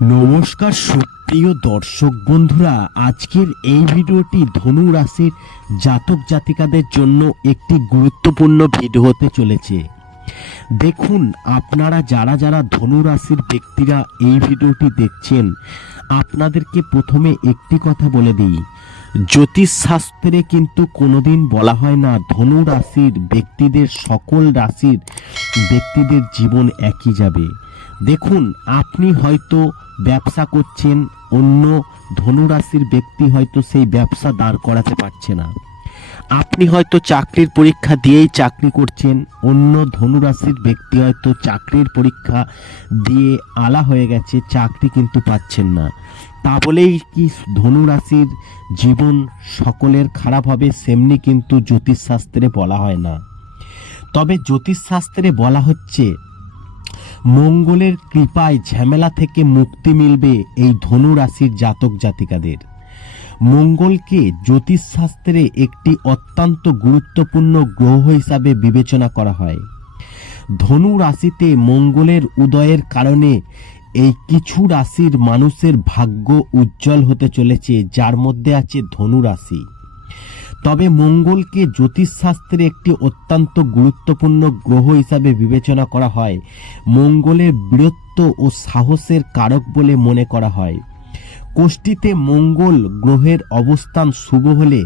নমস্কার সুপ্রিয় দর্শক বন্ধুরা, আজকের এই ভিডিওটি ধনু রাশির জাতক জাতিকাদের জন্য একটি গুরুত্বপূর্ণ ভিডিও হতে চলেছে। দেখুন, আপনারা যারা যারা ধনু রাশির ব্যক্তিরা এই ভিডিওটি দেখছেন, আপনাদেরকে প্রথমে একটি কথা বলে দিই। জ্যোতিষ শাস্ত্রে কিন্তু কোনোদিন বলা হয় না, ধনু রাশির ব্যক্তিদের, সকল রাশির ব্যক্তিদের জীবন একই যাবে। দেখুন, আপনি হয়তো ব্যবসা করছেন অন্য ধনুরাশির ব্যক্তি হয়তো সেই ব্যবসা দাঁড় করাতে পারছে না। আপনি হয়তো চাকরির পরীক্ষা দিয়েই চাকরি করছেন, অন্য ধনুরাশির ব্যক্তি হয়তো চাকরির পরীক্ষা দিয়ে আলা হয়ে গেছে, চাকরি কিন্তু পাচ্ছেন না। তা বলেই কি ধনুরাশির জীবন সকলের খারাপ হবে সেমনি কিন্তু জ্যোতিষশাস্ত্রে বলা হয় না। তবে জ্যোতিষশাস্ত্রে বলা হচ্ছে মঙ্গলের কৃপায় ঝামেলা থেকে মুক্তি মিলবে এই ধনু রাশির জাতক জাতিকাদের। মঙ্গলকে জ্যোতিষশাস্ত্রে একটি অত্যন্ত গুরুত্বপূর্ণ গ্রহ হিসাবে বিবেচনা করা হয়। ধনু রাশিতে মঙ্গলের উদয়ের কারণে এই কিছু রাশির মানুষের ভাগ্য উজ্জ্বল হতে চলেছে, যার মধ্যে আছে ধনু রাশি তবে মঙ্গলকে জ্যোতিষশাস্ত্রে একটি অত্যন্ত গুরুত্বপূর্ণ গ্রহ হিসাবে বিবেচনা করা হয়। মঙ্গলের বীরত্ব ও সাহসের কারক বলে মনে করা হয়। কোষ্ঠীতে মঙ্গল গ্রহের অবস্থান শুভ হলে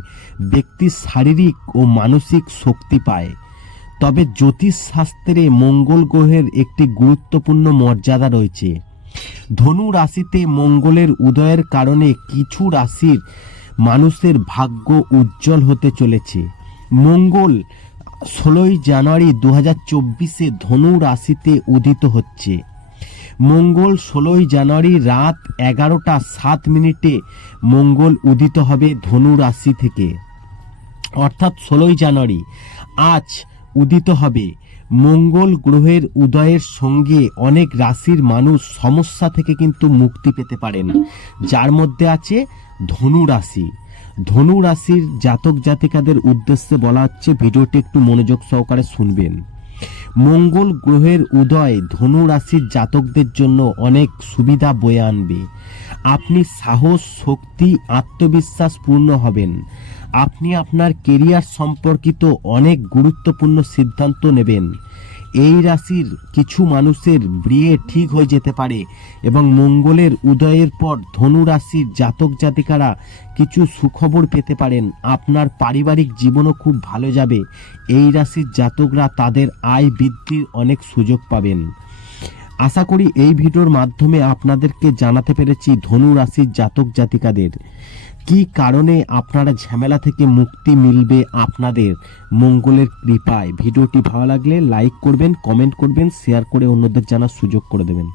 ব্যক্তি শারীরিক ও মানসিক শক্তি পায়। তবে জ্যোতিষশাস্ত্রে মঙ্গল গ্রহের একটি গুরুত্বপূর্ণ মর্যাদা রয়েছে। ধনু রাশিতে মঙ্গলের উদয়ের কারণে কিছু রাশির মানুষের ভাগ্য উজ্জ্বল হতে চলেছে। মঙ্গল ষোলোই জানুয়ারি দু হাজার চব্বিশে ধনু রাশিতে উদিত হচ্ছে। মঙ্গল ষোলোই জানুয়ারি রাত এগারোটা সাত মিনিটে মঙ্গল উদিত হবে ধনু রাশি থেকে। অর্থাৎ ষোলোই জানুয়ারি আজ উদিত হবে মঙ্গল গ্রহের উদয়ের সঙ্গে অনেক রাশির মানুষ সমস্যা থেকে কিন্তু মুক্তি পেতে পারেন। যার মধ্যে আছে ধনু রাশি। ধনু রাশির জাতক জাতিকাদের উদ্দেশ্যে বলা হচ্ছে ভিডিওটি একটু মনোযোগ সহকারে শুনবেন। মঙ্গল গ্রহের উদয় ধনু রাশির জাতকদের জন্য অনেক সুবিধা বয়ে আনবে। আপনি সাহস, শক্তি, আত্মবিশ্বাস পূর্ণ হবেন। আপনি আপনার কেরিয়ার সম্পর্কিত অনেক গুরুত্বপূর্ণ সিদ্ধান্ত নেবেন। এই রাশির কিছু মানুষের বিয়ে ঠিক হয়ে যেতে পারে এবং মঙ্গলের উদয়ের পর ধনু রাশির জাতক জাতিকারা কিছু সুখবর পেতে পারেন। আপনার পারিবারিক জীবনও খুব ভালো যাবে। এই রাশির জাতকরা তাদের আয় বৃদ্ধির অনেক সুযোগ পাবেন। আশা করি এই ভিডিওর মাধ্যমে আপনাদেরকে জানাতে পেরেছি ধনু রাশির জাতক জাতিকাদের। কি কারণে আপনারা ঝামেলা থেকে মুক্তি মিলবে আপনাদের? মঙ্গলের কৃপায়। ভিডিওটি ভালো লাগলে লাইক করবেন কমেন্ট করবেন শেয়ার করে অন্যদের জানার সুযোগ করে দেবেন।